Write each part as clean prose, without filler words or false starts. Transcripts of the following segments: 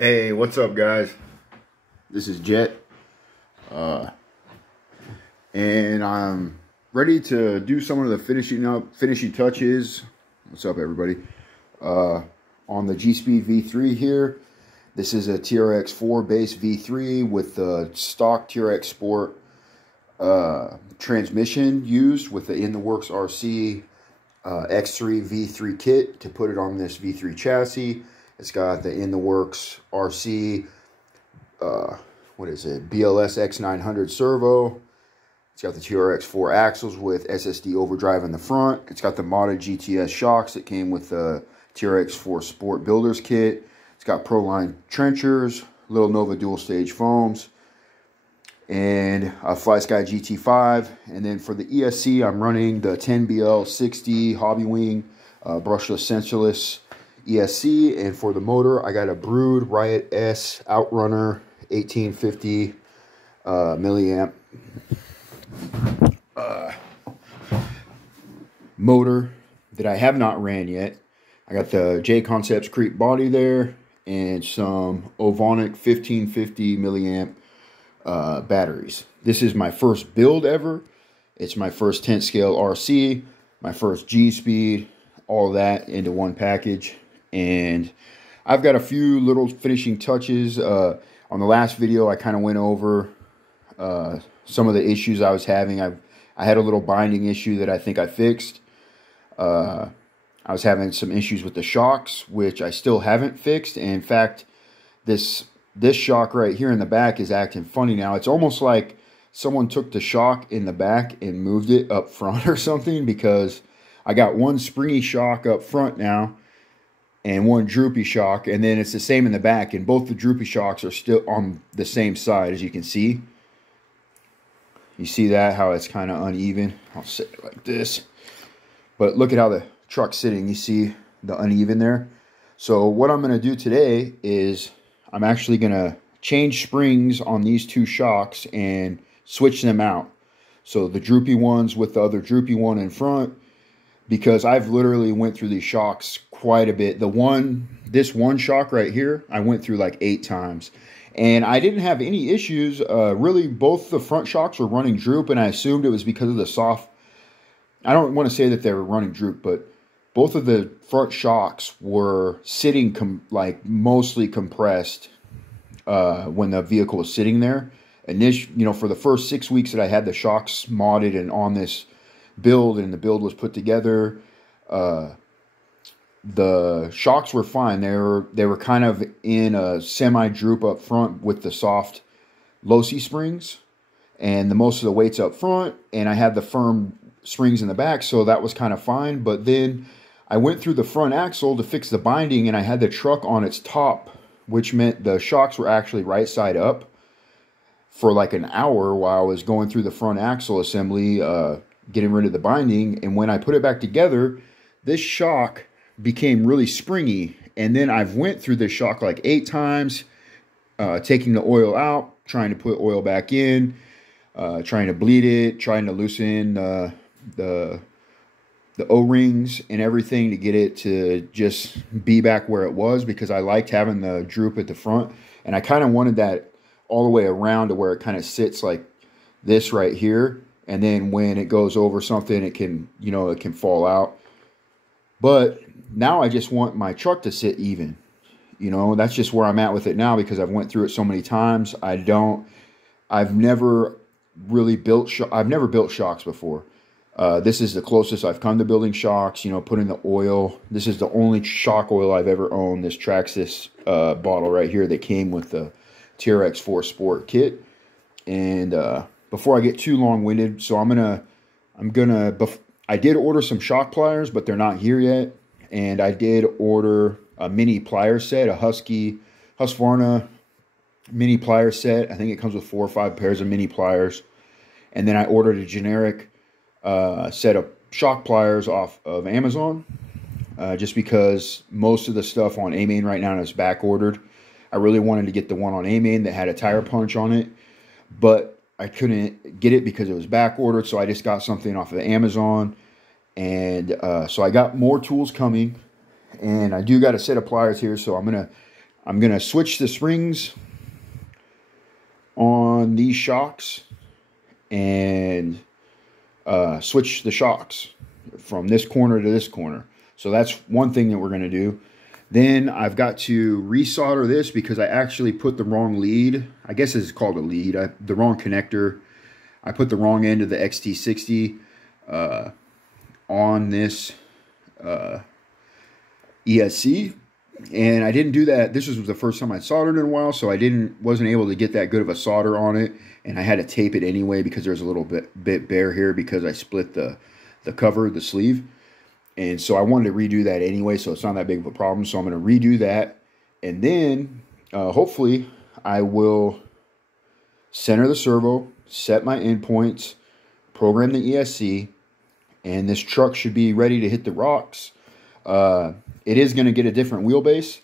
Hey, what's up, guys? This is Jet, and I'm ready to do some of the finishing touches. What's up, everybody? On the Gspeed V3 here. This is a TRX4 base V3 with the stock TRX Sport transmission used with the In the Works RC X3 V3 kit to put it on this V3 chassis. It's got the In the Works RC, what is it, BLS X900 servo. It's got the TRX4 axles with SSD overdrive in the front. It's got the modded GTS shocks that came with the TRX4 Sport Builders kit. It's got Proline trenchers, little Nova dual stage foams, and a FlySky GT5. And then for the ESC, I'm running the 10BL60 Hobbywing brushless sensorless ESC, and for the motor, I got a Brood Riot S Outrunner 1850 milliamp motor that I have not ran yet. I got the J Concepts Creep body there and some Ovonic 1550 milliamp batteries. This is my first build ever. It's my first tent scale RC, my first Gspeed, all that into one package. And I've got a few little finishing touches. On the last video, I kind of went over some of the issues I was having. I had a little binding issue that I think I fixed. I was having some issues with the shocks, which I still haven't fixed. And in fact, this shock right here in the back is acting funny now. It's almost like someone took the shock in the back and moved it up front or something, because I got one springy shock up front now and one droopy shock, and then it's the same in the back, and both the droopy shocks are still on the same side, as you can see. You see that, how it's kind of uneven? I'll set it like this. But look at how the truck's sitting. You see the uneven there? So what I'm going to do today is I'm actually going to change springs on these two shocks and switch them out. So the droopy ones with the other droopy one in front, because I've literally went through these shocks quite a bit. This one shock right here, I went through like 8 times. And I didn't have any issues. Really, both the front shocks were running droop, and I assumed it was because of the soft... I don't want to say that they were running droop, but both of the front shocks were sitting like mostly compressed when the vehicle was sitting there. And this, for the first 6 weeks that I had the shocks modded and on this build, and the build was put together, the shocks were fine. They were kind of in a semi droop up front with the soft low-C springs, and the most of the weight's up front, and I had the firm springs in the back, so that was kind of fine. But then I went through the front axle to fix the binding, and I had the truck on its top, which meant the shocks were actually right side up for like an hour while I was going through the front axle assembly, getting rid of the binding. And when I put it back together, this shock became really springy. And then I've went through this shock like 8 times, taking the oil out, trying to put oil back in, trying to bleed it, trying to loosen the O-rings and everything to get it to just be back where it was, because I liked having the droop at the front, and I kind of wanted that all the way around to where it kind of sits like this right here, and then when it goes over something, it can, it can fall out. But now I just want my truck to sit even. That's just where I'm at with it now, because I've went through it so many times. I've never really built shocks before. This is the closest I've come to building shocks, putting the oil. This is the only shock oil I've ever owned, this Traxxas bottle right here that came with the TRX4 Sport kit. And before I get too long-winded, so I did order some shock pliers, but they're not here yet. And I did order a mini plier set, a Husqvarna mini plier set. I think it comes with 4 or 5 pairs of mini pliers. And then I ordered a generic set of shock pliers off of Amazon, just because most of the stuff on A-Main right now is back ordered. I really wanted to get the one on A-Main that had a tire punch on it, but I couldn't get it because it was back ordered, so I just got something off of Amazon. And so I got more tools coming, and I do got a set of pliers here, so I'm gonna I'm going to switch the springs on these shocks and switch the shocks from this corner to this corner. So that's one thing that we're going to do. Then I've got to resolder this because I actually put the wrong lead. I guess this is called a lead. The wrong connector. I put the wrong end of the XT60 on this ESC. And I didn't do that. This was the first time I soldered in a while, so I wasn't able to get that good of a solder on it, and I had to tape it anyway because there's a little bit bare here because I split the cover, the sleeve, and so I wanted to redo that anyway, so it's not that big of a problem. So I'm going to redo that, and then hopefully I will center the servo, set my endpoints, program the ESC, and this truck should be ready to hit the rocks. It is going to get a different wheelbase.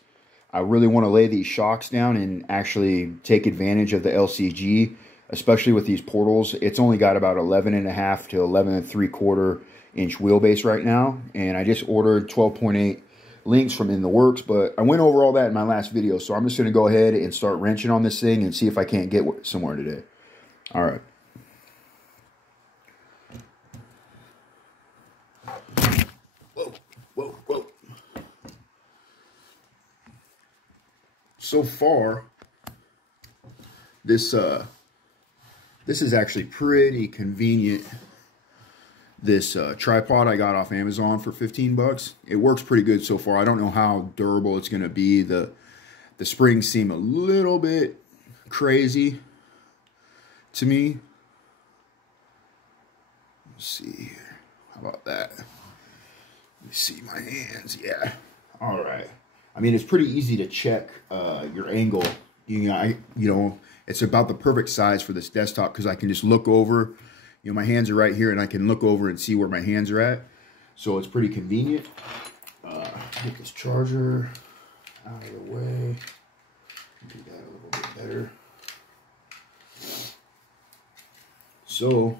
I really want to lay these shocks down and actually take advantage of the LCG, especially with these portals. It's only got about 11.5 to 11.75 inch wheelbase right now, and I just ordered 12.8 links from In the Works, but I went over all that in my last video, so I'm just going to go ahead and start wrenching on this thing and see if I can't get somewhere today. All right. Whoa. So far, this is actually pretty convenient. This tripod I got off Amazon for 15 bucks. It works pretty good so far. I don't know how durable it's going to be. The springs seem a little bit crazy to me. Let's see here. How about that? Let me see my hands. Yeah. All right. I mean, it's pretty easy to check your angle. You know, it's about the perfect size for this desktop because I can just look over. You know, my hands are right here, and I can look over and see where my hands are at. So it's pretty convenient. Get this charger out of the way. Do that a little bit better. So,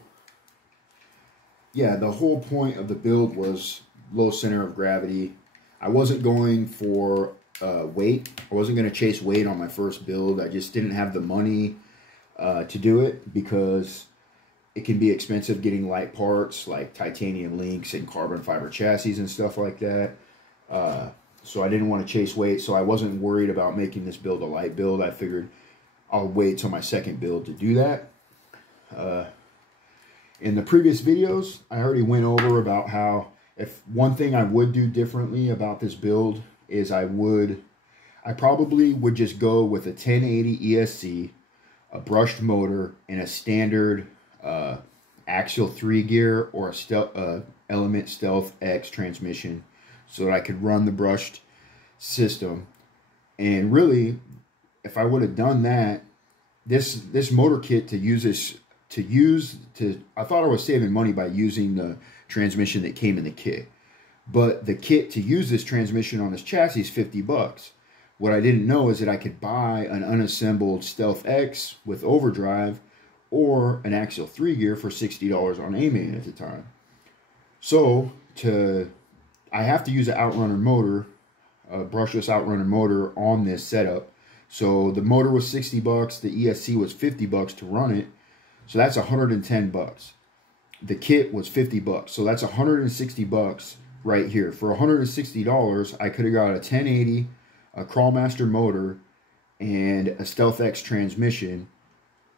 yeah, the whole point of the build was low center of gravity. I wasn't going for weight. I wasn't going to chase weight on my first build. I just didn't have the money to do it because it can be expensive getting light parts like titanium links and carbon fiber chassis and stuff like that. So I didn't want to chase weight, so I wasn't worried about making this build a light build. I figured I'll wait till my second build to do that. In the previous videos, I already went over about how if one thing I would do differently about this build is I probably would just go with a 1080 ESC, a brushed motor, and a standard axial 3-gear or a Element Stealth X transmission so that I could run the brushed system. And really, if I would have done that, this motor kit I thought I was saving money by using the transmission that came in the kit. But the kit to use this transmission on this chassis is 50 bucks. What I didn't know is that I could buy an unassembled Stealth X with overdrive or an axial 3-gear for $60 on AMAN at the time. So I have to use an outrunner motor, a brushless outrunner motor on this setup. So the motor was 60 bucks, the ESC was 50 bucks to run it. So that's 110 bucks. The kit was 50 bucks. So that's 160 bucks right here. For $160, I could have got a 1080, a Crawlmaster motor, and a Stealth X transmission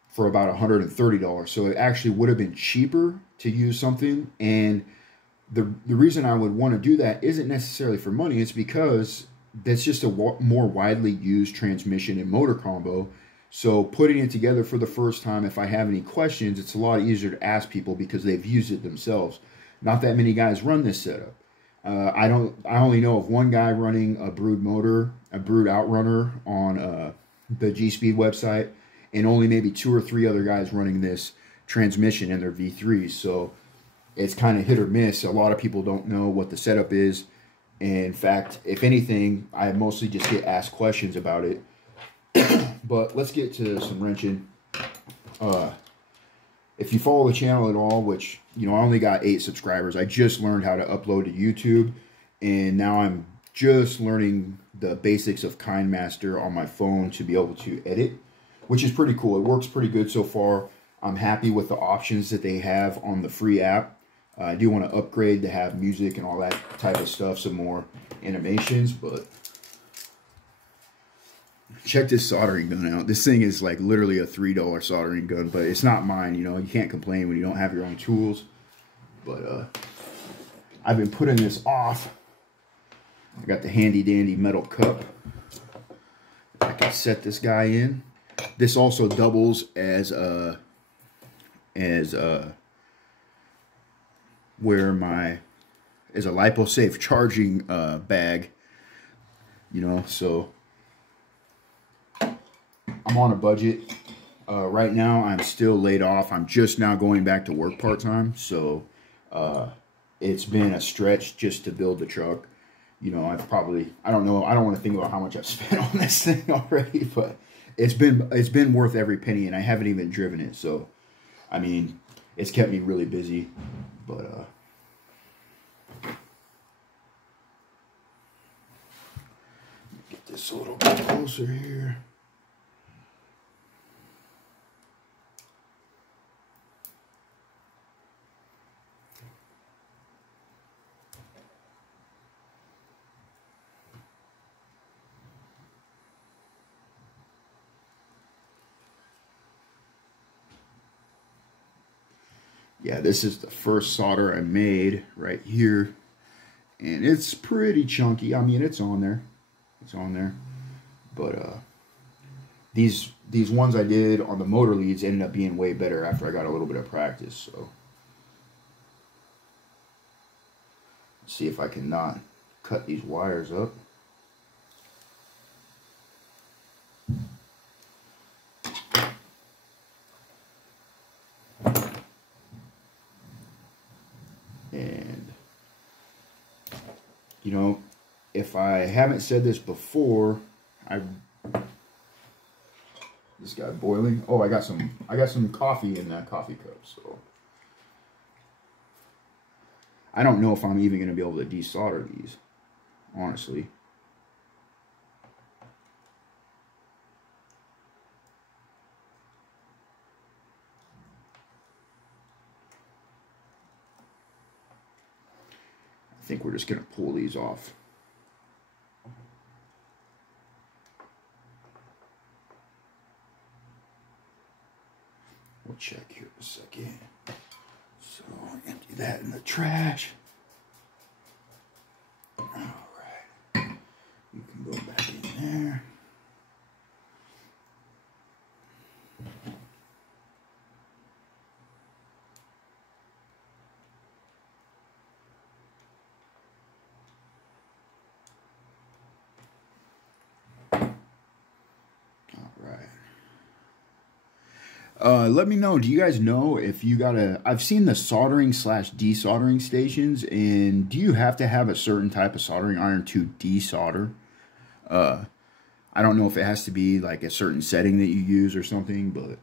for about $130. So it actually would have been cheaper to use something. And the reason I would want to do that isn't necessarily for money. It's because that's just a more widely used transmission and motor combo. So putting it together for the first time, if I have any questions, it's a lot easier to ask people because they've used it themselves. Not that many guys run this setup. I only know of one guy running a Brood motor, a Brood Outrunner on the Gspeed website, and only maybe 2 or 3 other guys running this transmission in their V3s. So it's kind of hit or miss. A lot of people don't know what the setup is. And in fact, if anything, I mostly just get asked questions about it. But let's get to some wrenching. If you follow the channel at all, which, you know, I only got 8 subscribers. I just learned how to upload to YouTube, and now I'm just learning the basics of KineMaster on my phone to be able to edit, which is pretty cool. It works pretty good so far. I'm happy with the options that they have on the free app. I do want to upgrade to have music and all that type of stuff, some more animations, but check this soldering gun out. This thing is like literally a $3 soldering gun, but it's not mine. You know, you can't complain when you don't have your own tools. But I've been putting this off. I got the handy dandy metal cup. I can set this guy in. This also doubles as where my is a LipoSafe charging bag, you know. So I'm on a budget right now. I'm still laid off. I'm just now going back to work part-time, so it's been a stretch just to build the truck. You know, I don't know, I don't want to think about how much I've spent on this thing already, but it's been worth every penny, and I haven't even driven it. So I mean, it's kept me really busy. But get this a little bit closer here. Yeah, this is the first solder I made right here, and it's pretty chunky. I mean, it's on there, but these ones I did on the motor leads ended up being way better after I got a little bit of practice. So let's see if I can not cut these wires up. And, you know, if I haven't said this before, this guy boiling. Oh, I got some coffee in that coffee cup, so I don't know if I'm even going to be able to desolder these, honestly. I think we're just going to pull these off. We'll check here a second. So empty that in the trash. All right. You can go back in there. Let me know. Do you guys know if you got I've seen the soldering / desoldering stations, and do you have to have a certain type of soldering iron to desolder? I don't know if it has to be like a certain setting that you use or something, but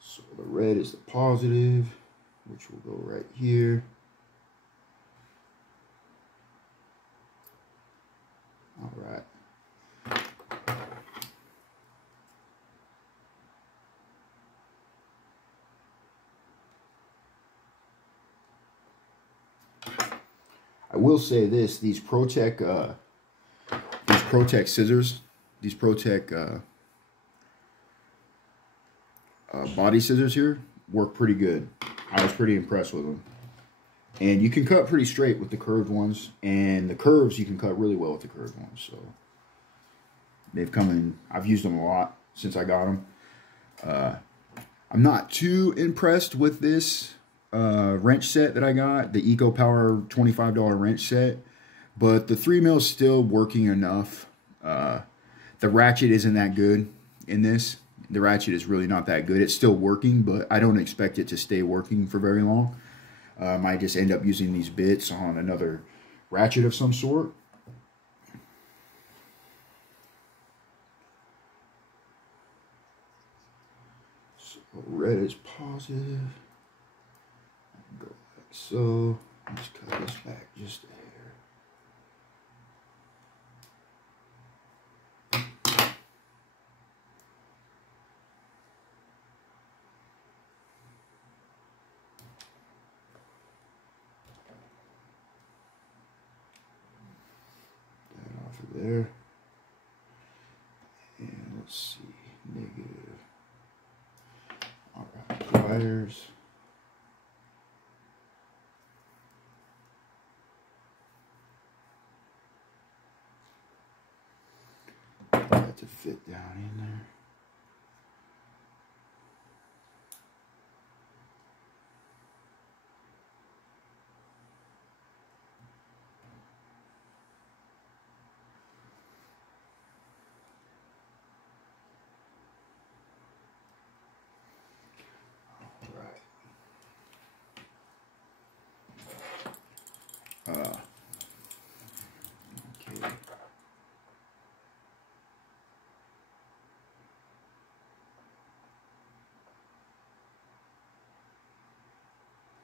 so the red is the positive, which will go right here. All right. I will say this: these ProTech scissors, these ProTech body scissors here work pretty good. I was pretty impressed with them, and you can cut pretty straight with the curved ones, and the curves you can cut really well with the curved ones. So they've come in. I've used them a lot since I got them. I'm not too impressed with this wrench set that I got, the Eco Power $25 wrench set, but the 3mm is still working enough. The ratchet isn't that good in this. The ratchet is really not that good. It's still working, but I don't expect it to stay working for very long. I might just end up using these bits on another ratchet of some sort. So red is positive. Go like so. Let's cut this back just a hair. That off of there. And let's see, negative. All right, pliers. That to fit down in there. Okay.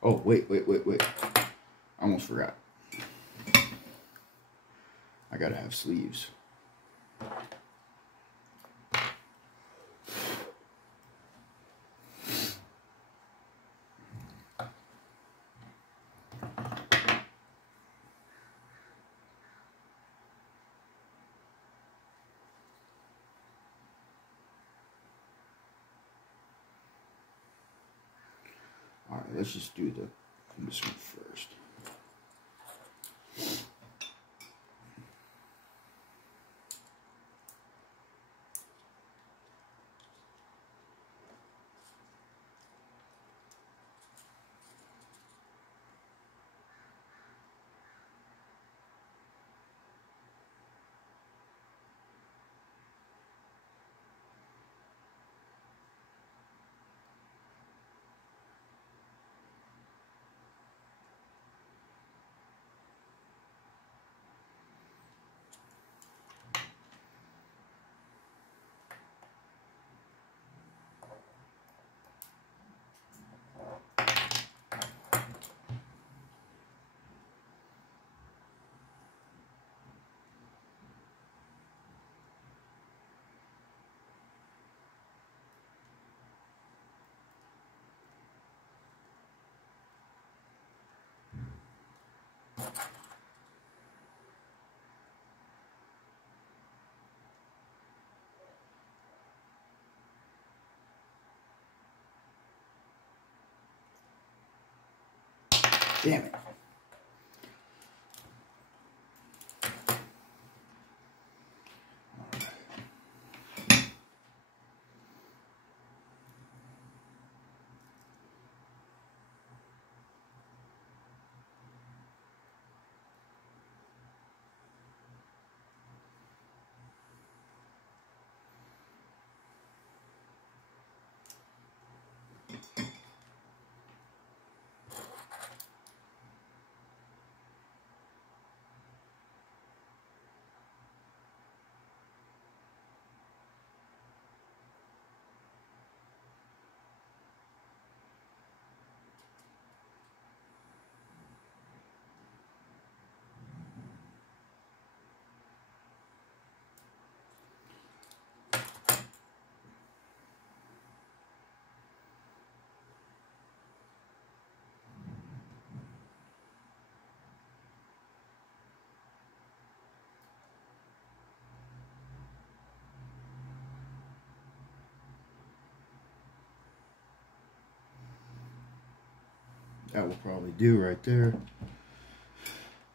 Oh, wait. I almost forgot. I gotta have sleeves. All right, let's just do this one first. Damn it. That will probably do right there.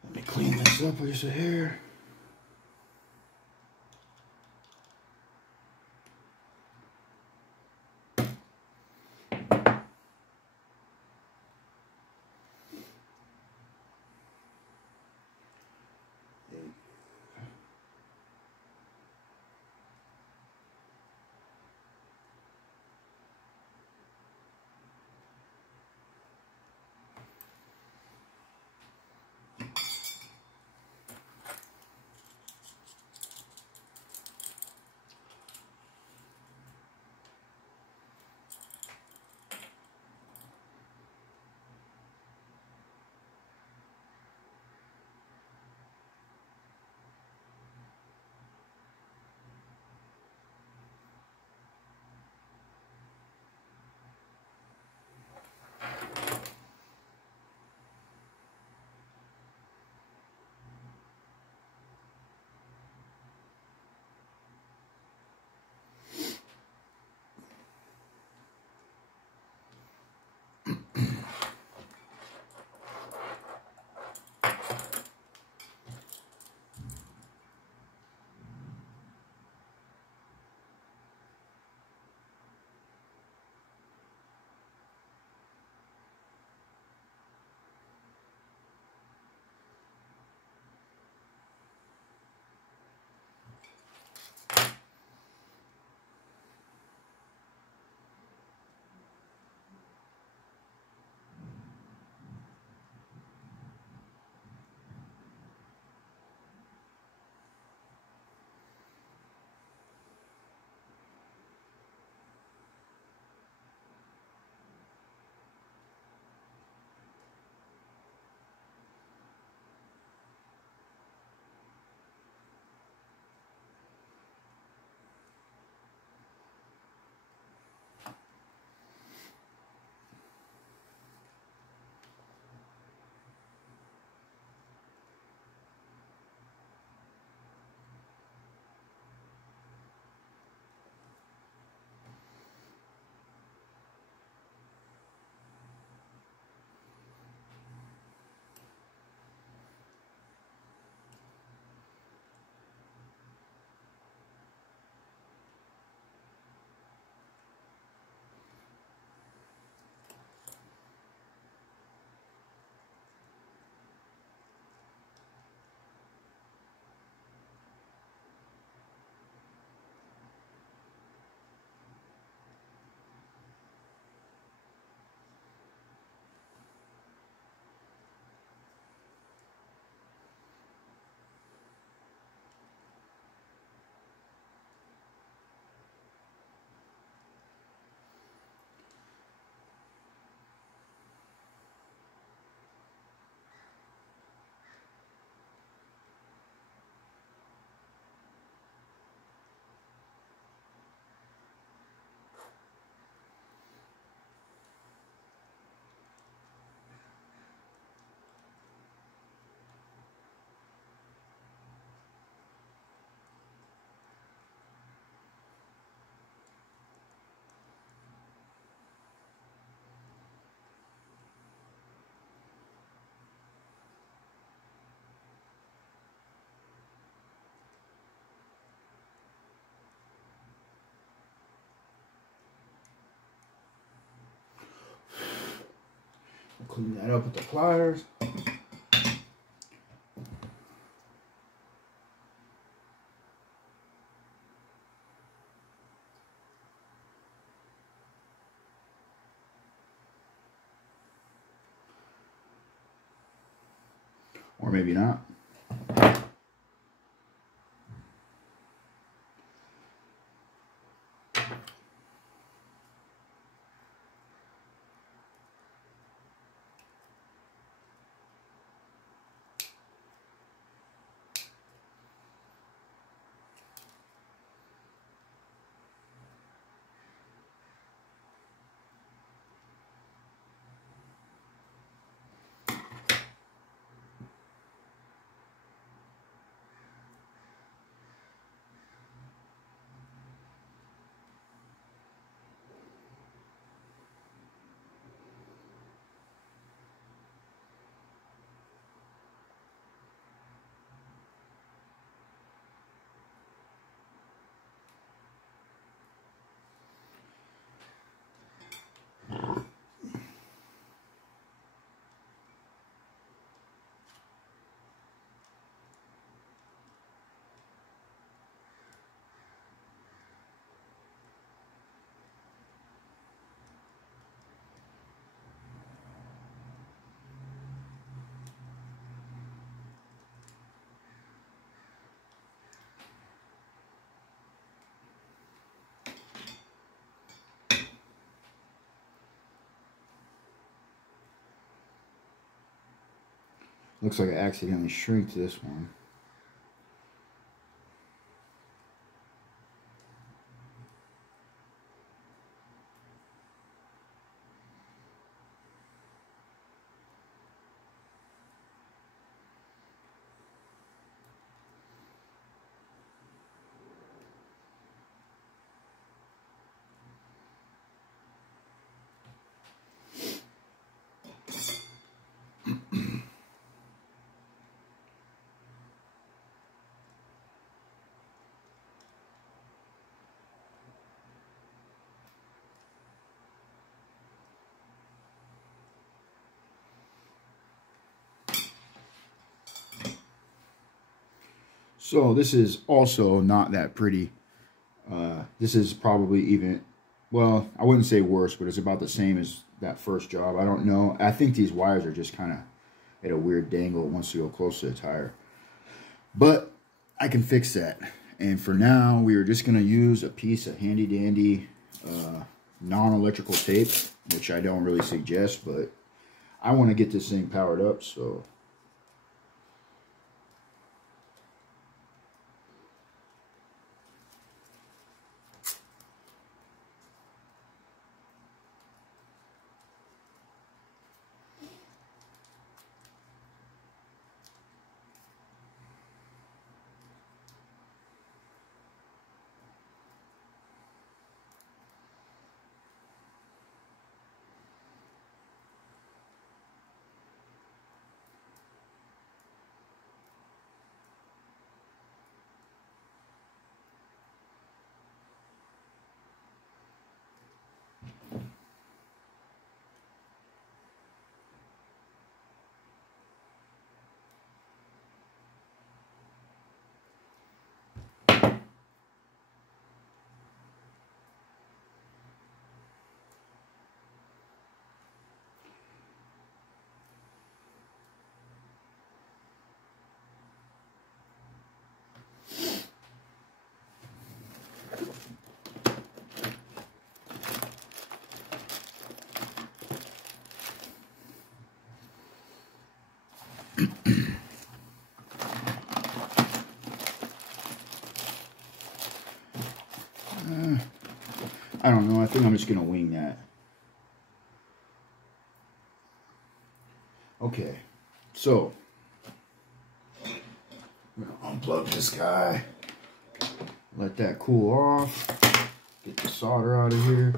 Let me clean this up with some hair. Clean that up with the pliers. Or maybe not. Looks like I accidentally shrinked this one. So this is also not that pretty. This is probably even, well, I wouldn't say worse, but it's about the same as that first job. I don't know. I think these wires are just kind of at a weird dangle once you go close to the tire. But I can fix that. And for now, we are just going to use a piece of handy dandy non-electrical tape, which I don't really suggest, but I want to get this thing powered up, so... I don't know. I think I'm just going to wing that. Okay. So, I'm going to unplug this guy. Let that cool off. Get the solder out of here.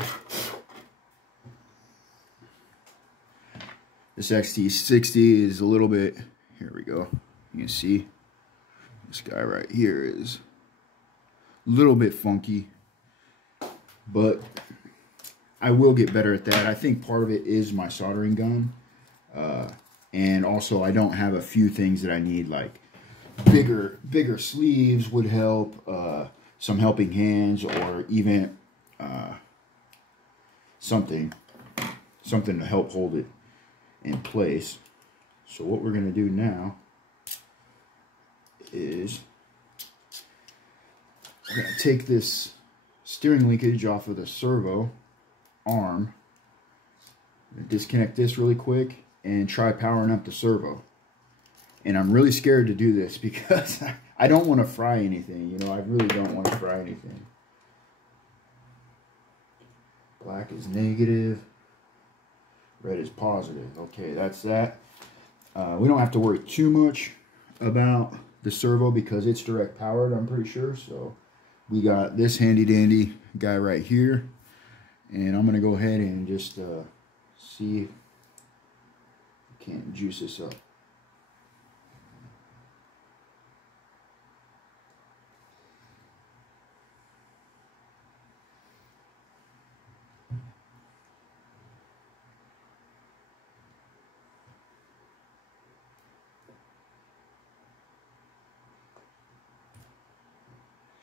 This XT60 is a little bit, here we go. You can see this guy right here is a little bit funky. But I will get better at that. I think part of it is my soldering gun. And also I don't have a few things that I need, like bigger sleeves would help, some helping hands, or even something to help hold it in place. So what we're going to do now is we're going to take this steering linkage off of the servo arm, disconnect this really quick, and try powering up the servo. And I'm really scared to do this because I don't want to fry anything. You know, I really don't want to fry anything. Black is negative, red is positive. Okay, that's that. We don't have to worry too much about the servo because it's direct powered, I'm pretty sure. So we got this handy dandy guy right here, and I'm gonna go ahead and just see if I can't juice this up.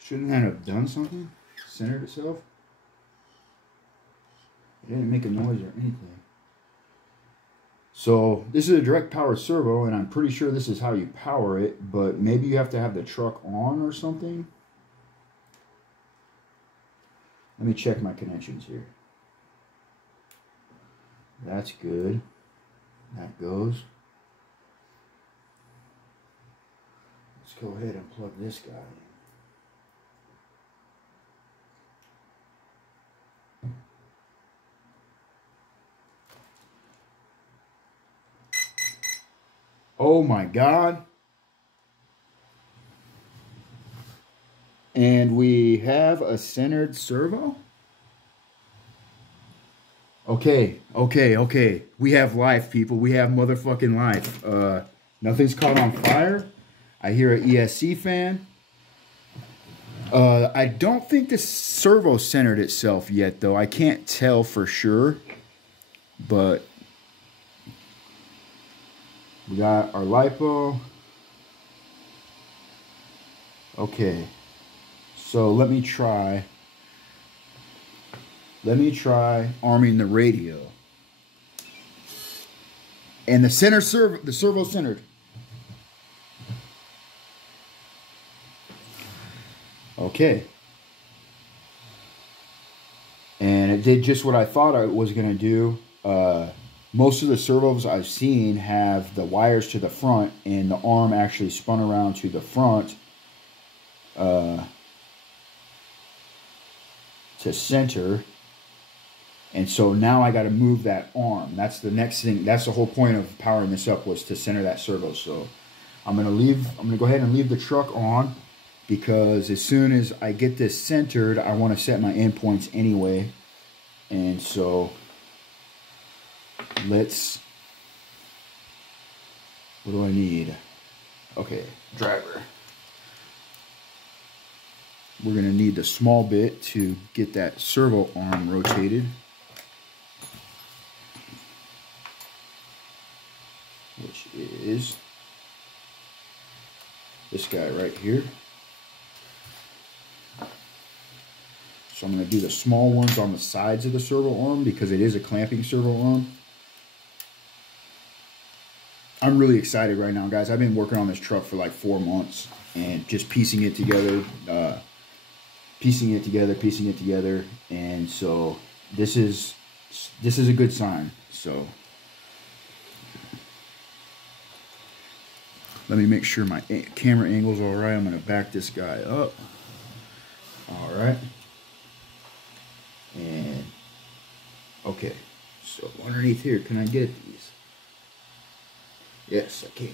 Shouldn't that have done something? Centered itself? It didn't make a noise or anything. So this is a direct power servo, and I'm pretty sure this is how you power it, but maybe you have to have the truck on or something. Let me check my connections here. That's good. That goes. Let's go ahead and plug this guy in. Oh my God. And we have a centered servo? Okay. We have life, people. We have motherfucking life. Nothing's caught on fire. I hear an ESC fan. I don't think the servo centered itself yet, though. I can't tell for sure. But we got our LiPo. Okay. So let me try arming the radio. And the servo centered. Okay. And it did just what I thought it was going to do. Most of the servos I've seen have the wires to the front, and the arm actually spun around to the front to center. And so now I got to move that arm. That's the next thing. That's the whole point of powering this up, was to center that servo. So I'm going to go ahead and leave the truck on, because as soon as I get this centered, I want to set my endpoints anyway. And so what do I need? Okay, driver. We're going to need the small bit to get that servo arm rotated, which is this guy right here. So I'm going to do the small ones on the sides of the servo arm because it is a clamping servo arm. I'm really excited right now, guys. I've been working on this truck for like 4 months and just piecing it together, and so this is a good sign. So let me make sure my camera angle's all right. I'm going to back this guy up. All right. And okay, so underneath here, can I get these? Yes, I can.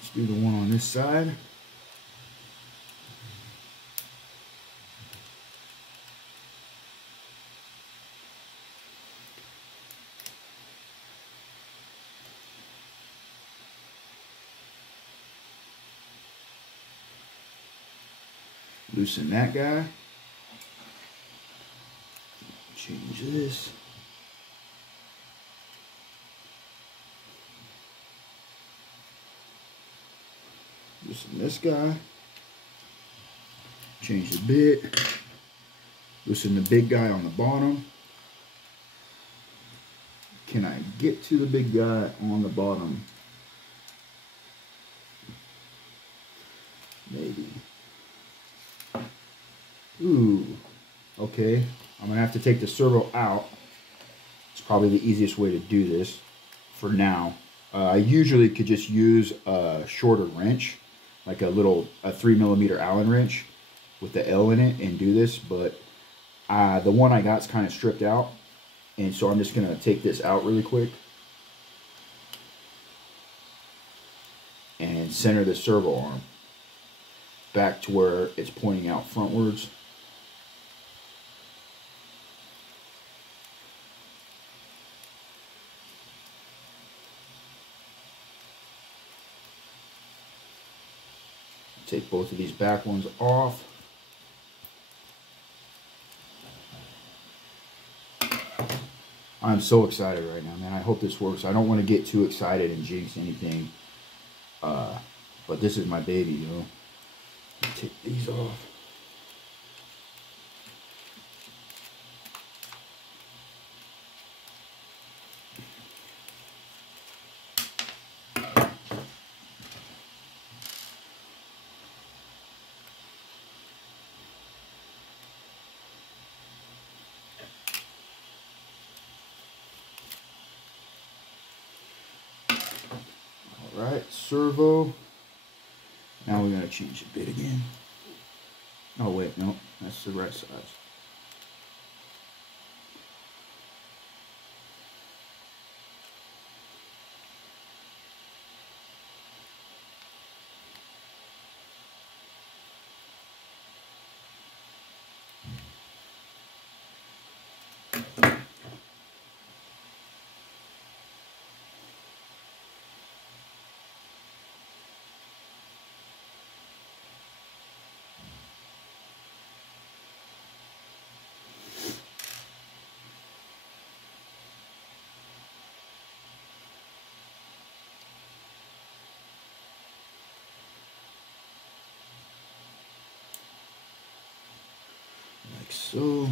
Let's do the one on this side. Loosen that guy. Change this. Loosen this guy. Change the bit. Loosen the big guy on the bottom. Can I get to the big guy on the bottom? Maybe. Ooh. Okay. I'm going to have to take the servo out. It's probably the easiest way to do this for now. I usually could just use a shorter wrench, like a 3mm Allen wrench with the L in it and do this, but the one I got is kind of stripped out, and so I'm just going to take this out really quick and center the servo arm back to where it's pointing out frontwards. Take both of these back ones off. I'm so excited right now, man. I hope this works. I don't want to get too excited and jinx anything. But this is my baby, you know. Take these off. Alright, servo. Now we're going to change the bit again. Oh wait, no, that's the right size. Like so.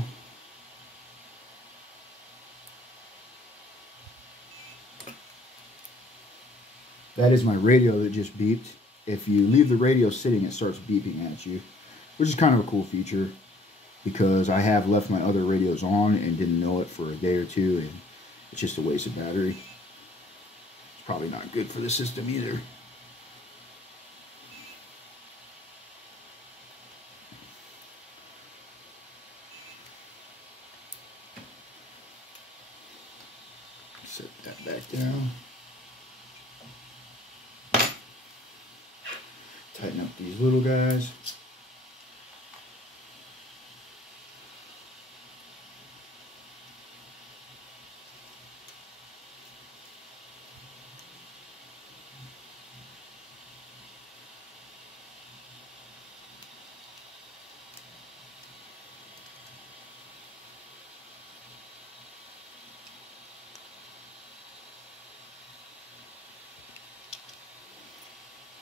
That is my radio that just beeped. If you leave the radio sitting, it starts beeping at you, which is kind of a cool feature because I have left my other radios on and didn't know it for a day or two, and it's just a waste of battery. It's probably not good for the system either. Set that back down. Tighten up these little guys.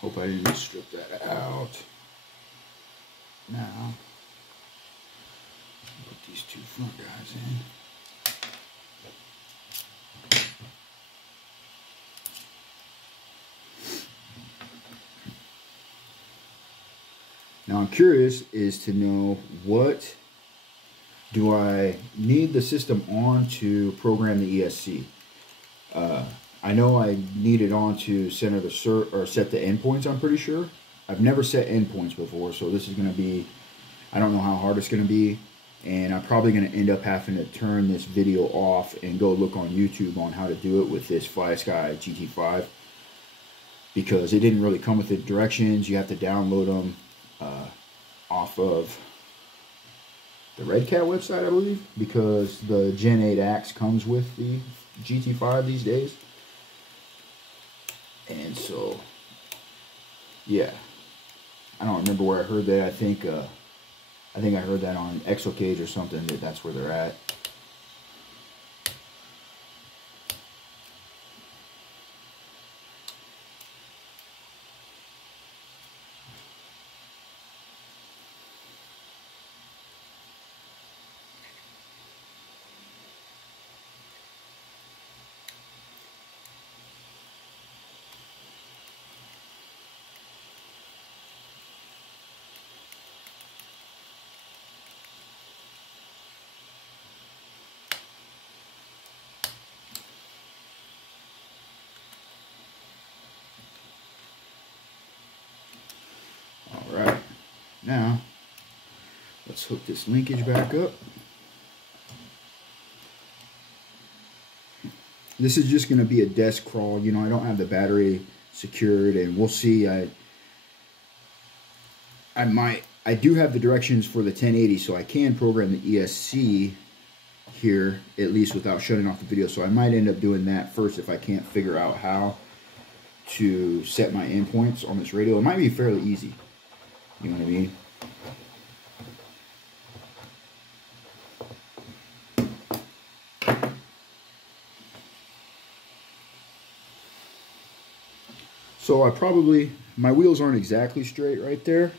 Hope I didn't strip that out. Now, put these two front guys in. Now I'm curious is to know, what do I need the system on to program the ESC? I know I need it on to center the set the endpoints, I'm pretty sure. I've never set endpoints before, so this is going to be, I don't know how hard it's going to be, and I'm probably going to end up having to turn this video off and go look on YouTube on how to do it with this FlySky GT5, because it didn't really come with the directions. You have to download them off of the Red Cat website, I believe, because the Gen 8 Axe comes with the GT5 these days. And so, yeah, I don't remember where I heard that. I think I heard that on Exocage or something, that's where they're at. Now, let's hook this linkage back up. This is just going to be a desk crawl. You know, I don't have the battery secured, and we'll see. I do have the directions for the 1080, so I can program the ESC here, at least without shutting off the video. So I might end up doing that first if I can't figure out how to set my endpoints on this radio. It might be fairly easy. You know what I mean? So my wheels aren't exactly straight right there,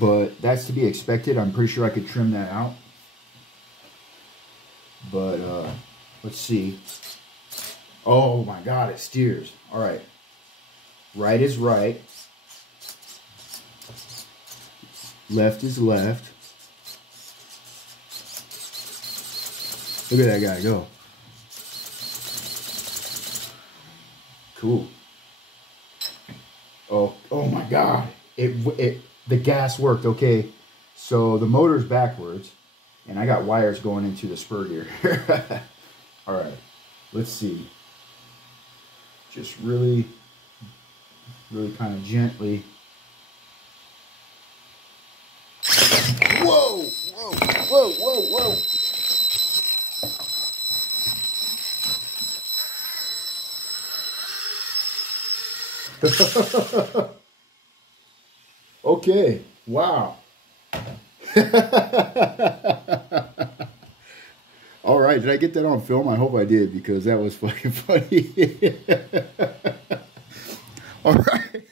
but that's to be expected. I'm pretty sure I could trim that out. But let's see. Oh my God, it steers. All right. Right is right. Left is left. Look at that guy go. Cool. Oh my God. The gas worked. Okay. So the motor's backwards and I got wires going into the spur gear. All right. Let's see. Just really kind of gently. Whoa, whoa, whoa, whoa, whoa. Okay, wow. All right, did I get that on film? I hope I did, because that was fucking funny. All right,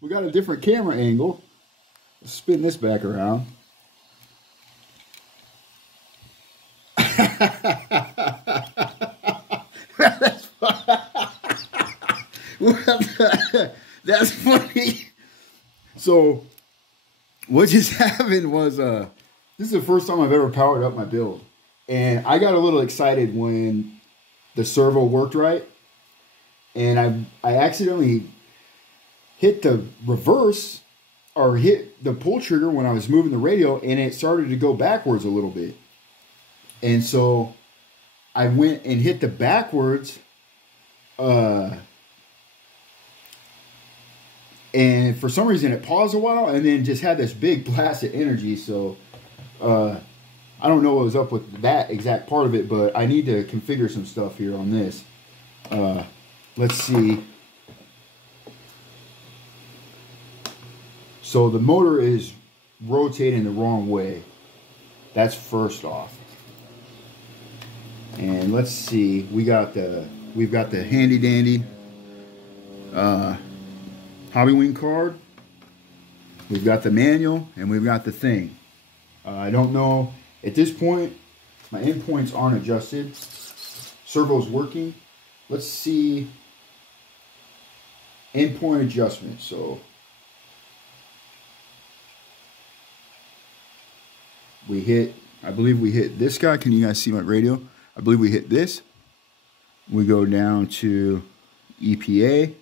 we got a different camera angle. Let's spin this back around. That's funny. So what just happened was this is the first time I've ever powered up my build, and I got a little excited when the servo worked right, and I accidentally hit the reverse or hit the pull trigger when I was moving the radio, and it started to go backwards a little bit. And so I went and hit the backwards and for some reason it paused a while and then just had this big blast of energy. So I don't know what was up with that exact part of it, but I need to configure some stuff here on this. Let's see. So the motor is rotating the wrong way. That's first off. And let's see, we've got the handy dandy hobbywing card. We've got the manual and we've got the thing. I don't know at this point. My endpoints aren't adjusted. Servo's working. Let's see endpoint adjustment. So we hit. I believe we hit this guy. Can you guys see my radio? I believe we hit this. We go down to EPA.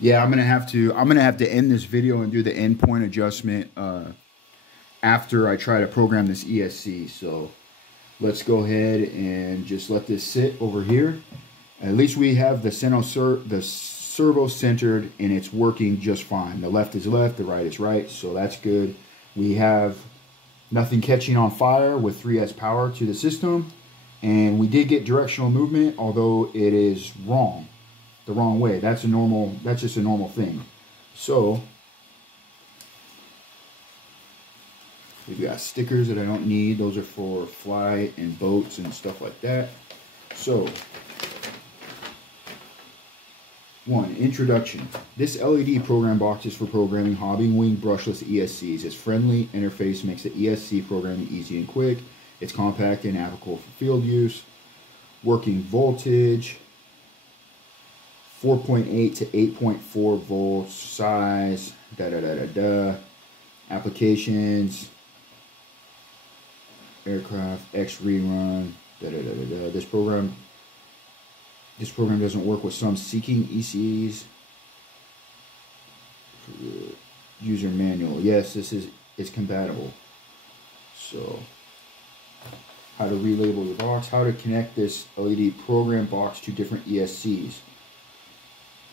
Yeah, I'm gonna have to end this video and do the endpoint adjustment after I try to program this ESC. So let's go ahead and just let this sit over here. At least we have the servo centered and it's working just fine. The left is left, the right is right, so that's good. We have nothing catching on fire with 3S power to the system, and we did get directional movement, although it is wrong. The wrong way. That's just a normal thing. So We've got stickers that I don't need. Those are for fly and boats and stuff like that. So, 1. Introduction. This LED program box is for programming hobbywing brushless ESCs. Its friendly interface makes the ESC programming easy and quick. It's compact and applicable for field use. Working voltage, 4.8 to 8.4 volts. Size, Applications, aircraft, X rerun, This program doesn't work with some seeking ECs. User manual. Yes, it's compatible. So, how to relabel the box, how to connect this LED program box to different ESCs.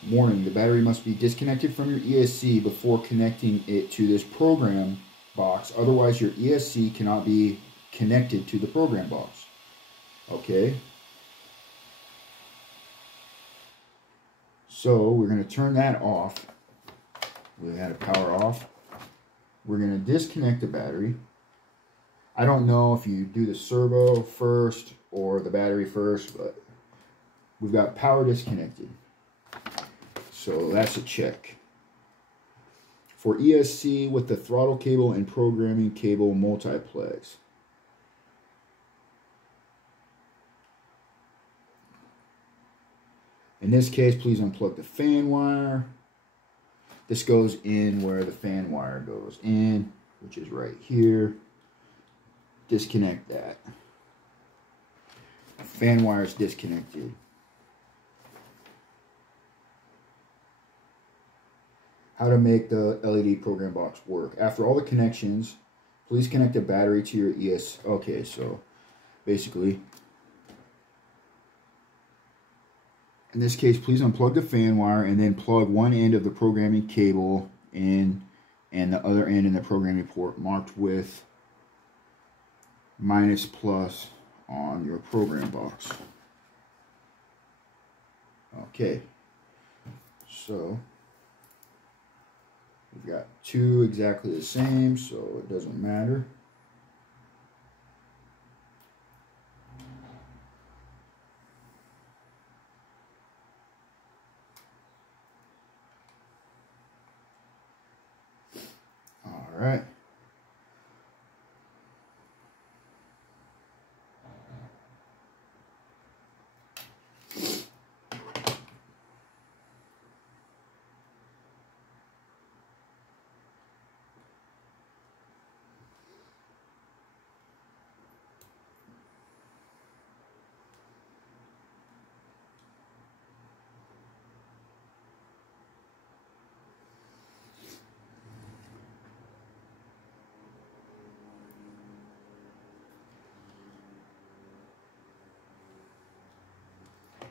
Warning, the battery must be disconnected from your ESC before connecting it to this program box. Otherwise, your ESC cannot be connected to the program box. Okay. So we're going to turn that off. We had a power off. We're going to disconnect the battery. I don't know if you do the servo first or the battery first, but we've got power disconnected. So that's a check. For ESC with the throttle cable and programming cable multiplex. In this case, please unplug the fan wire. This goes in where the fan wire goes in, which is right here. Disconnect that. Fan wire is disconnected. How to make the LED program box work. After all the connections, please connect a battery to your ES. Okay, so basically, in this case, please unplug the fan wire and then plug one end of the programming cable in and the other end in the programming port marked with minus plus on your program box. Okay, so we've got two exactly the same, so it doesn't matter. All right.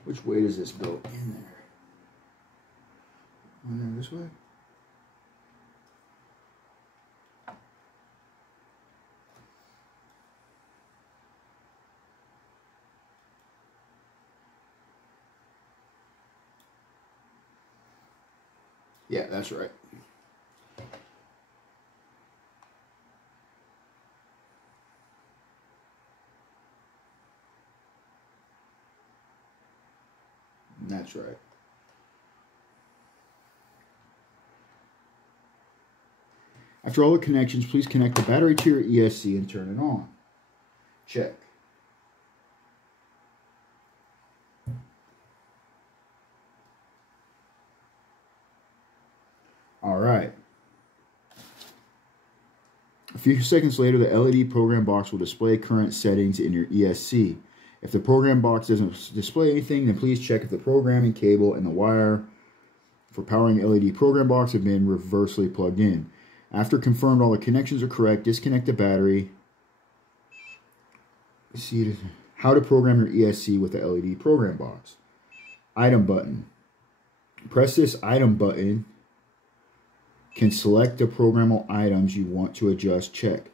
Which way does this go in there? In there this way? Yeah, that's right. That's right. After all the connections, please connect the battery to your ESC and turn it on. Check. All right. A few seconds later, the LED program box will display current settings in your ESC. If the program box doesn't display anything, then please check if the programming cable and the wire for powering the LED program box have been reversely plugged in. After confirmed all the connections are correct, disconnect the battery. See how to program your ESC with the LED program box. Item button. Press this item button. Can select the programmable items you want to adjust. Check.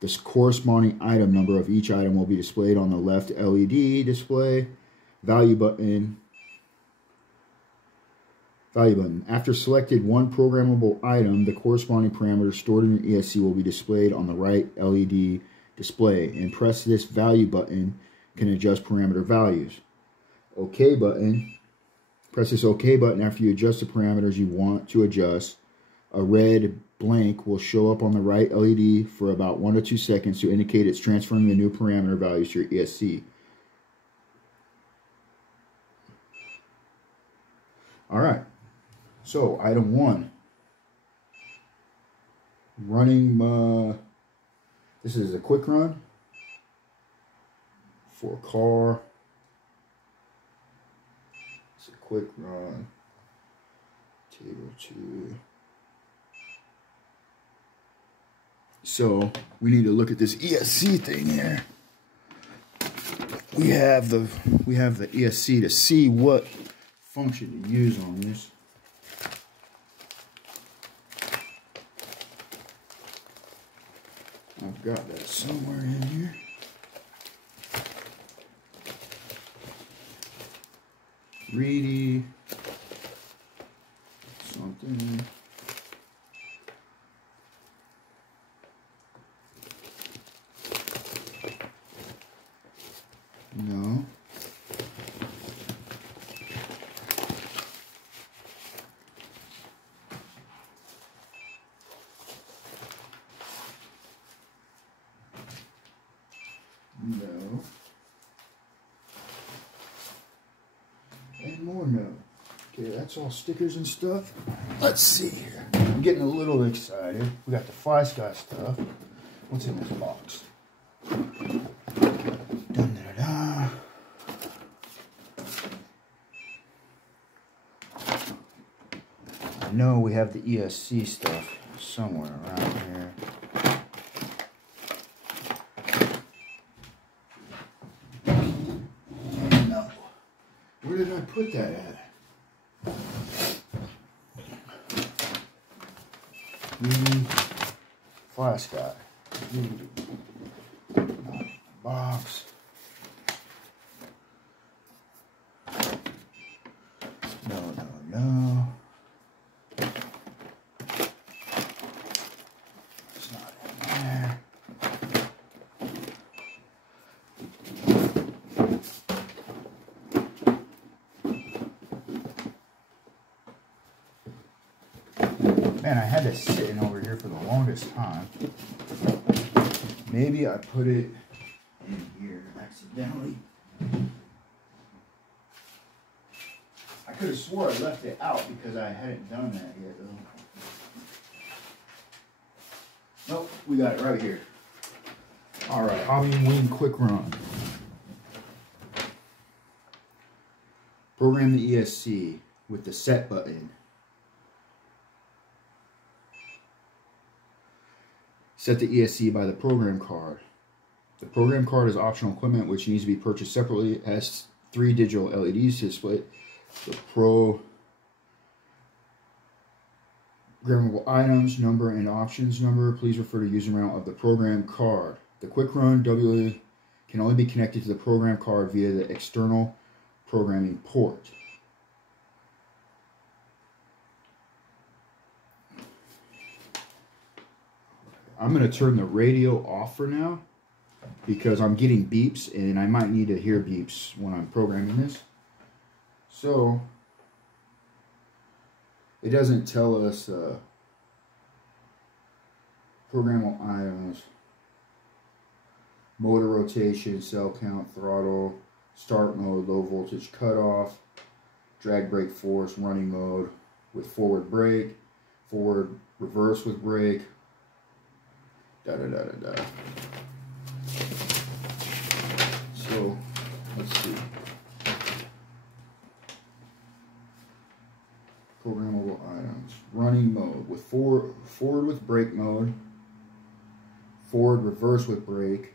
The corresponding item number of each item will be displayed on the left LED display. Value button. Value button. After selected one programmable item, the corresponding parameter stored in your ESC will be displayed on the right LED display. And press this value button can adjust parameter values. OK button. Press this OK button after you adjust the parameters you want to adjust. A red blank will show up on the right LED for about 1 to 2 seconds to indicate it's transferring the new parameter values to your ESC. All right. So, item 1, running, this is a quick run for a car. It's a quick run, table 2. So, we need to look at this ESC thing here. We have the ESC to see what function to use on this. I've got that somewhere in here. Reedy something. No. No. And more no. Okay, that's all stickers and stuff. Let's see here. I'm getting a little excited. We got the Fly Sky stuff. What's in this box? Dun, da, da, da. I know we have the ESC stuff somewhere around here. No. Where did I put that at? Fly Sky. Box. No. It's not in there. Man, I had this sitting over here for the longest time. Maybe I put it in here accidentally. I could have swore I left it out because I hadn't done that yet, though. Nope, we got it right here. All right, hobbywing quick run. Program the ESC with the set button. Set the ESC by the program card. The program card is optional equipment which needs to be purchased separately. It has 3 digital LEDs to display the programmable items, number, and options number. Please refer to user manual of the program card. The quick run W can only be connected to the program card via the external programming port. I'm going to turn the radio off for now because I'm getting beeps and I might need to hear beeps when I'm programming this. So, it doesn't tell us programmable items, motor rotation, cell count, throttle, start mode, low voltage cutoff, drag brake force, running mode with forward brake, forward reverse with brake, da-da-da-da-da. So, let's see. Programmable items. Running mode with forward with brake mode, forward reverse with brake,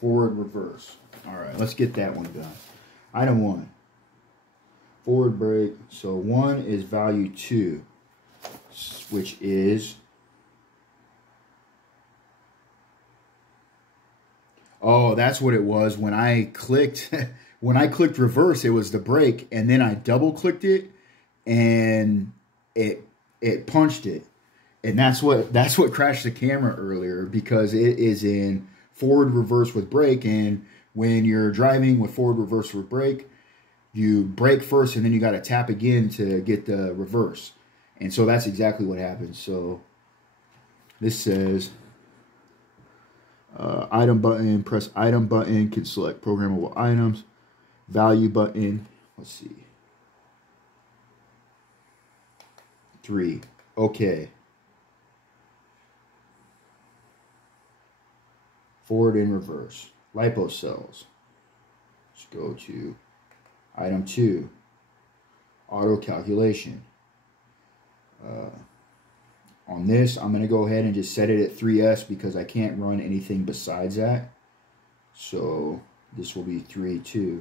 forward reverse. All right, let's get that one done. Item 1. Forward brake. So 1 is value 2, which is Oh, that's what it was. When I clicked when I clicked reverse, it was the brake, and then I double clicked it and it punched it. And that's what crashed the camera earlier, because it is in forward reverse with brake, and when you're driving with forward reverse with brake, you brake first and then you got to tap again to get the reverse. And so that's exactly what happens. So this says item button, press item button, can select programmable items, value button, let's see, 3, okay. Forward and reverse, lipo cells. Let's go to item 2, auto calculation. On this, I'm going to go ahead and just set it at 3S because I can't run anything besides that. So this will be 3.2.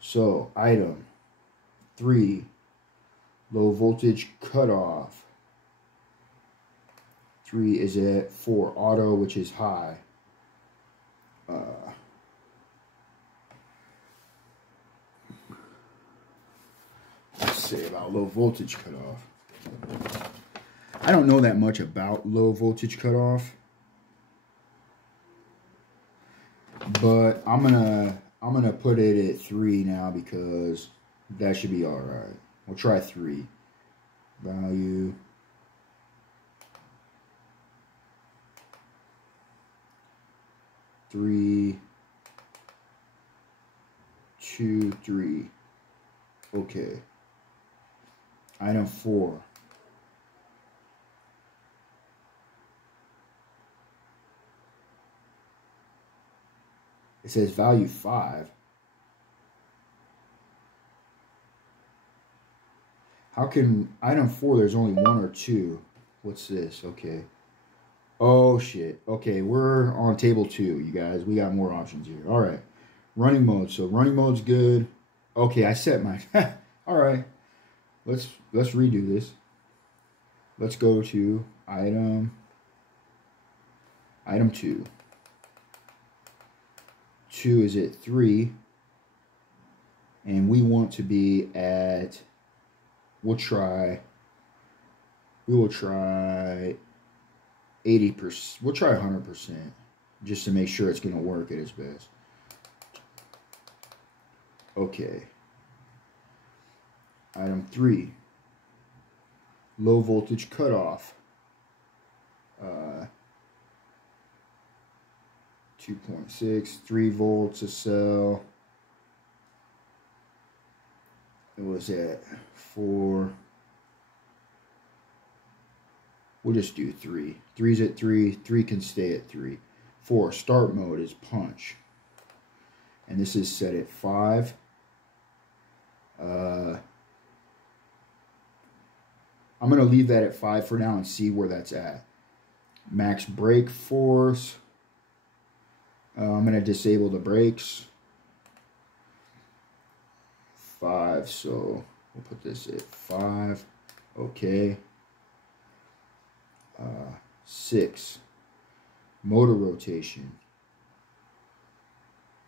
So item 3, low voltage cutoff. 3 is at 4, auto, which is high. Let's say about low voltage cutoff. I don't know that much about low voltage cutoff, but I'm gonna put it at 3 now because that should be all right. We'll try 3. Value. Three, 2, 3. Okay. Item 4. It says value 5. How can item 4, there's only 1 or 2? What's this? Okay. Oh shit. Okay, we're on table 2, you guys. We got more options here. All right. Running mode. So running mode's good. Okay, I set my all right. Let's redo this. Let's go to item 2. 2 is at 3. And we want to be at, we will try 80%. We'll try 100% just to make sure it's going to work at its best. Okay. Item 3. Low voltage cutoff. 2.6, 3 volts a cell. It was at 4. We'll just do 3. 3's at 3. 3 can stay at 3. 4, start mode is punch. And this is set at 5. I'm going to leave that at 5 for now and see where that's at. Max brake force. I'm going to disable the brakes. 5, so we'll put this at 5. Okay. 6, motor rotation.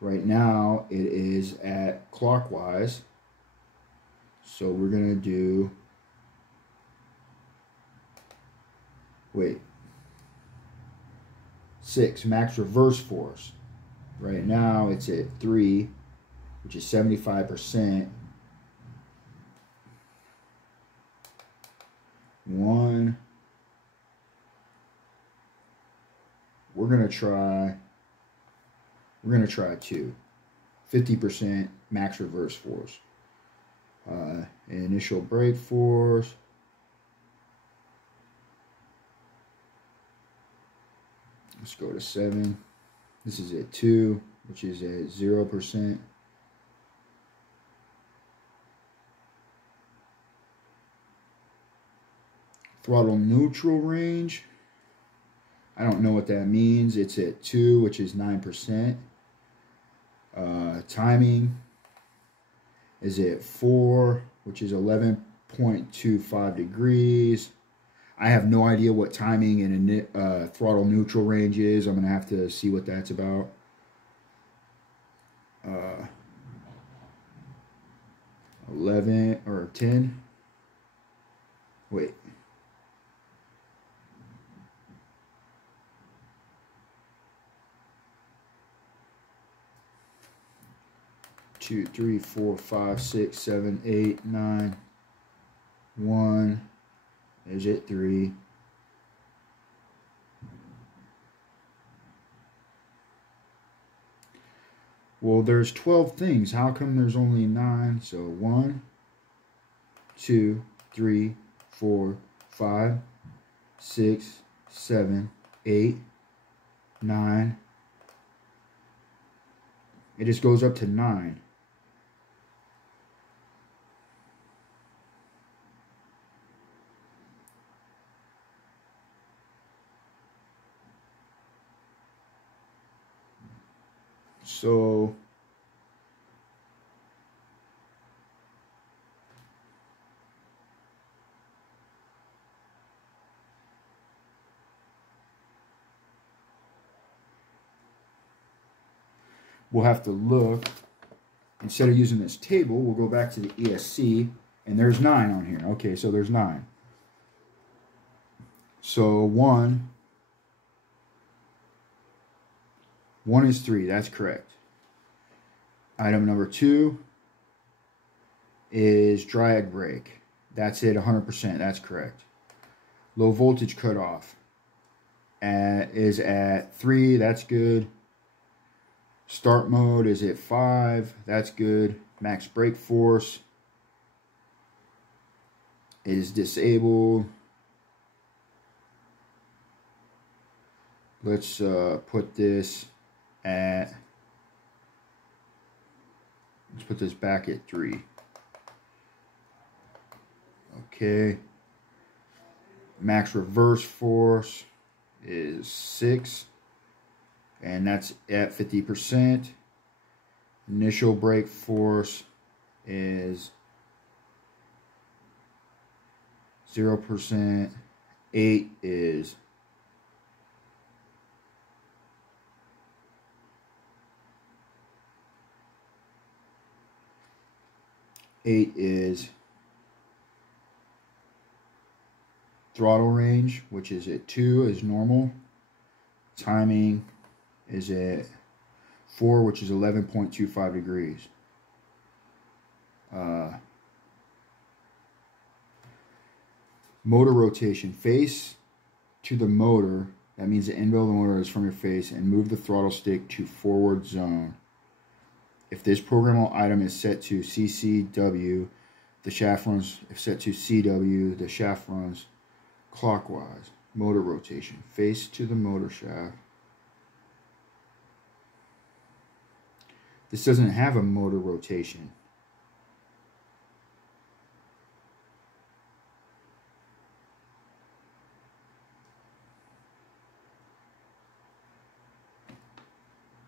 Right now it is at clockwise, so we're gonna do, wait, 6, max reverse force. Right now it's at 3, which is 75%. 1. We're gonna try 2. 50% max reverse force. Initial brake force. Let's go to 7. This is at 2, which is at 0%. Throttle neutral range. I don't know what that means. It's at 2, which is 9%. Timing is at 4, which is 11.25 degrees. I have no idea what timing and throttle neutral range is. I'm going to have to see what that's about. 11 or 10. Wait. Two, three, four, five, 6, 7, 8, 9. 1. Is it 3? Well, there's 12 things. How come there's only 9? So 1, 2, 3, 4, 5, 6, 7, 8, 9. It just goes up to 9. So we'll have to look. Instead of using this table, we'll go back to the ESC, and there's 9 on here. Okay, so there's 9. So 1 is 3. That's correct. Item number 2 is drag brake. That's it, 100%. That's correct. Low voltage cutoff is at 3. That's good. Start mode is at 5. That's good. Max brake force is disabled. Let's put this at, let's put this back at 3. Okay. Max reverse force is 6. And that's at 50%. Initial brake force is 0%. 8 is 8 is throttle range, which is at 2 is normal. Timing is at 4, which is 11.25 degrees. Motor rotation, face to the motor. That means the end of the motor is from your face, and move the throttle stick to forward zone. If this programmable item is set to CCW, the shaft runs. If set to CW, the shaft runs clockwise. Motor rotation, face to the motor shaft. This doesn't have a motor rotation.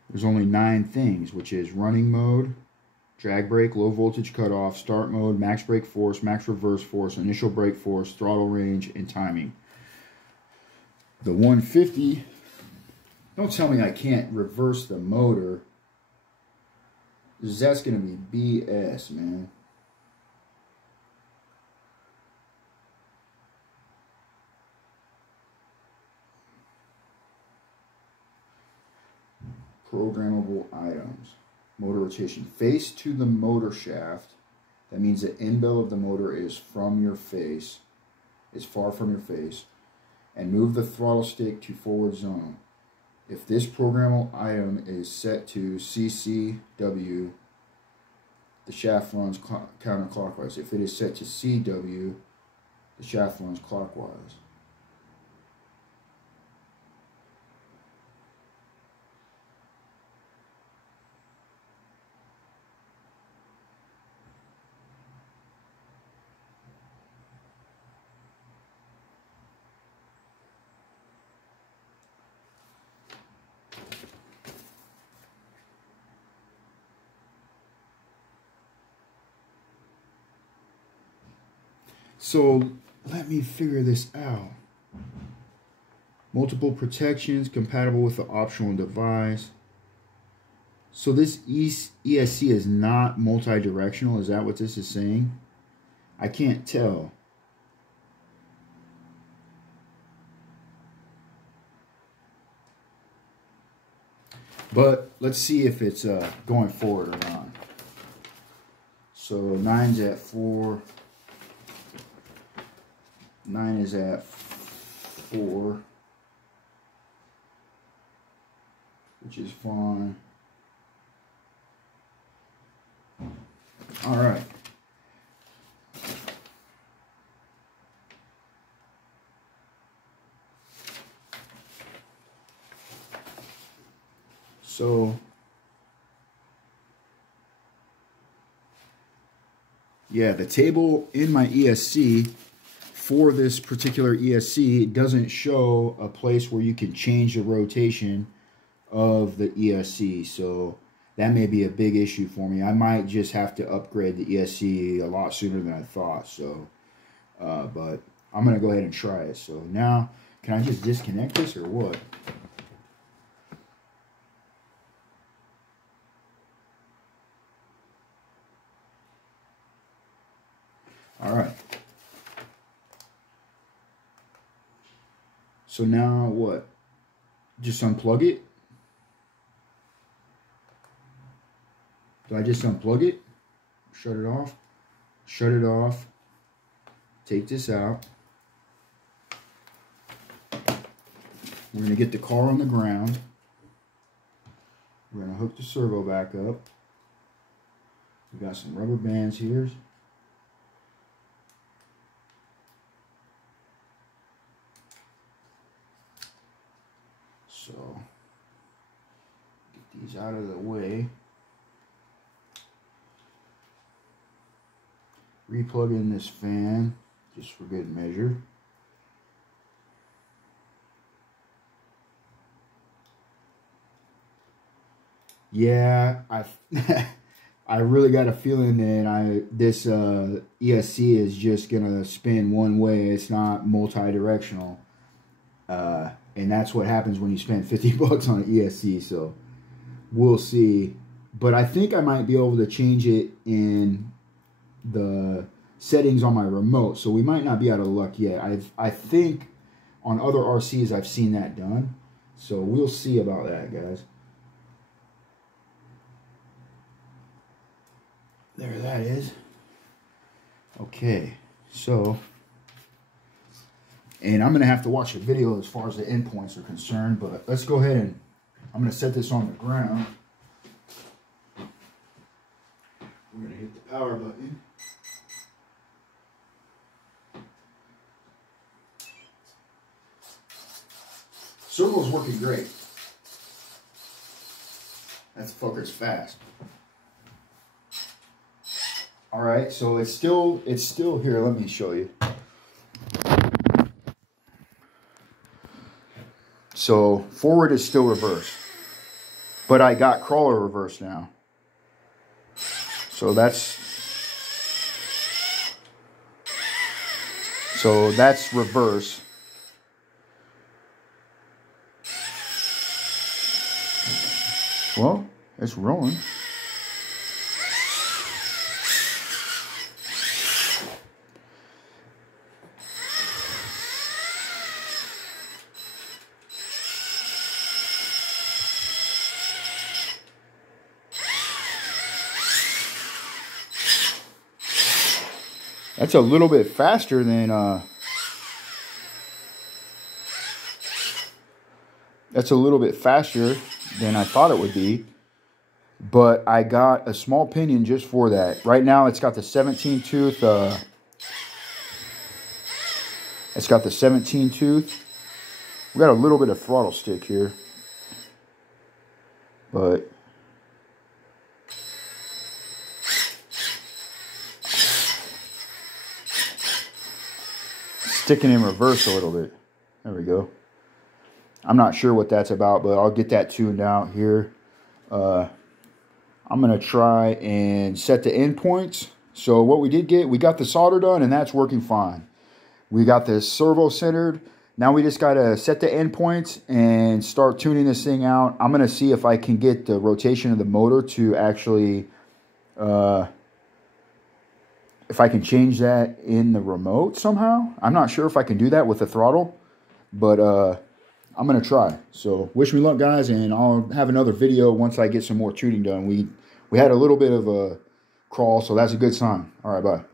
There's only 9 things, which is running mode, drag brake, low voltage cutoff, start mode, max brake force, max reverse force, initial brake force, throttle range, and timing. The 150, don't tell me I can't reverse the motor. That's going to be BS, man. Programmable items. Motor rotation. Face to the motor shaft. That means the end bell of the motor is from your face. It's far from your face. And move the throttle stick to forward zone. If this programmable item is set to CCW, the shaft runs counterclockwise. If it is set to CW, the shaft runs clockwise. So let me figure this out. Multiple protections compatible with the optional device. So this ESC is not multi-directional. Is that what this is saying? I can't tell. But let's see if it's going forward or not. So 9's at 4. 9 is at 4. Which is fine. All right. So, yeah, the table in my ESC for this particular ESC doesn't show a place where you can change the rotation of the ESC, so that may be a big issue for me. I might just have to upgrade the ESC a lot sooner than I thought. So, but I'm gonna go ahead and try it. So now, can I just disconnect this or what? All right. So now what? Just unplug it? Do I just unplug it? Shut it off? Shut it off. Take this out. We're going to get the car on the ground. We're going to hook the servo back up. We got some rubber bands here. So, get these out of the way. Replug in this fan, just for good measure. Yeah, I really got a feeling that this ESC is just gonna spin one way. It's not multi-directional, and that's what happens when you spend 50 bucks on an ESC. So we'll see. But I think I might be able to change it in the settings on my remote, so we might not be out of luck yet. I think on other RCs I've seen that done, so we'll see about that, guys. There that is. Okay, so, and I'm gonna have to watch a video as far as the endpoints are concerned, but let's go ahead and I'm gonna set this on the ground. We're gonna hit the power button. Servo's working great. That fucker's fast. All right, so it's still here. Let me show you. So forward is still reverse, but I got crawler reverse now. So that's reverse. Well, it's rolling. That's a little bit faster than I thought it would be, but I got a small pinion just for that. Right now it's got the 17 tooth, We got a little bit of throttle stick here, but sticking in reverse a little bit. There we go. I'm not sure what that's about, but I'll get that tuned out here. I'm going to try and set the endpoints. So what we did get, we got the solder done, and that's working fine. We got this servo centered. Now we just got to set the endpoints and start tuning this thing out. I'm going to see if I can get the rotation of the motor to actually, if I can change that in the remote somehow. I'm not sure if I can do that with the throttle, but I'm going to try. So wish me luck, guys, and I'll have another video once I get some more tuning done. We had a little bit of a crawl, so that's a good sign. All right, bye.